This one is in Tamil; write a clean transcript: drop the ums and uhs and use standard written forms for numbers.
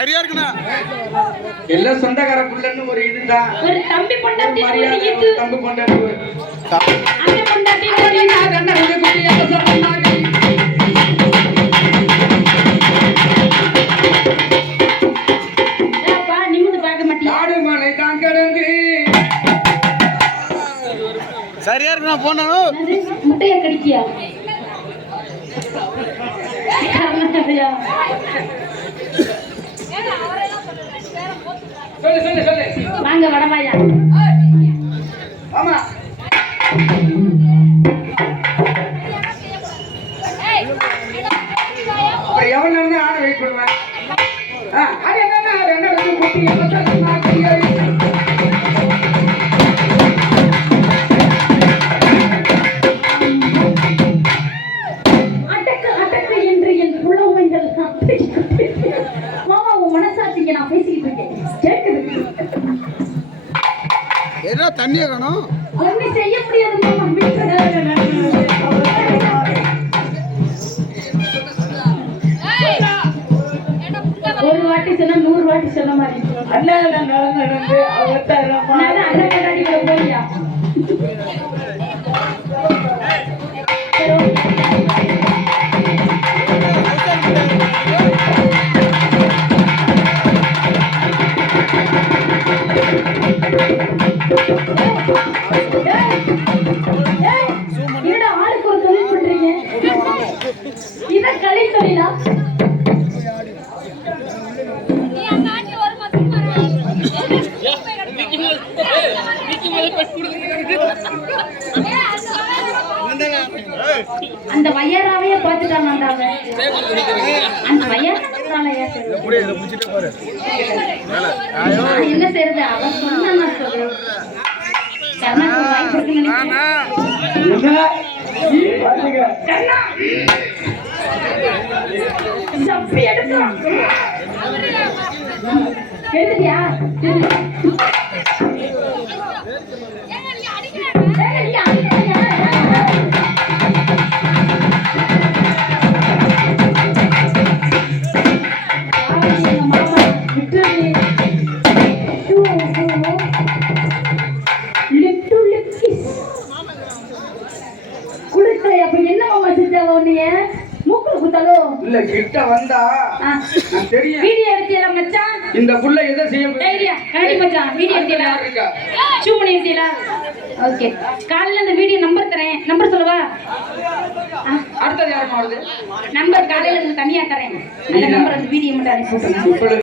சரியா இருக்குண்ணா. எல்லாம் சொந்தக்கார புள்ளன்னு ஒரு இதுதான். ஒரு தம்பி பொண்டாட்டி மரியாதை தம்பி பொண்டாட்டி அண்ணன் பொண்டாட்டி நிமிந்து பார்க்க மாட்டேன். ஆடு மலை தான் கிடந்து சரியா இருக்குண்ணா. போனாலும் முட்டையா கடிக்கியா சொல்லு சொல்லு சொல்லு. வாங்க வடவாயா. ஆமா அப்புறம் எவ்வளவு நேரம் தான் ஆட வெயிட் பண்ணுவேன். அது என்னன்னா ரெண்டாவது குட்டி அடக்கு அடக்கு என்று என் புலமைகள் மாமா உன் மனசாட்சிங்க நான் பேசிக்கிட்டு இருக்கேன். கேட்குது ஏதோ தண்ணியை காணும். ஒன்னும் செய்ய முடியாது மாமா. ஒரு வாட்டி சொன்னா 100 வாட்டி சொன்ன மாதிரி. அண்ணன் கொண்டாடி போறியா? என்னடா ஆளுக்கு ஒரு தொழில் பண்றீங்க? இத கலை தொழிலா? அந்த வயராவையே பார்த்துட்டாங்க. அந்த வயராலையா என்ன செய்யறது? அவன் சொன்னா சொல்லு. கர்நாடக வாய்ப்பு இருக்குன்னு எழுதியா? இல்ல கிட்ட வந்தா தெரியும். வீடியோ எடுத்தியல மச்சான். இந்த புள்ள எதை செய்ய தைரியா கரடி மச்சான். வீடியோ எடுத்தியல ஜூம் பண்ணி எடுத்தியல. ஓகே காலையில இந்த வீடியோ நம்பர் தரேன். நம்பர் சொல்லவா? அடுத்தது யாரும் வருது நம்பர் காலையில தனியா தரேன். அந்த நம்பர் அந்த வீடியோ மட்டும் அனுப்பி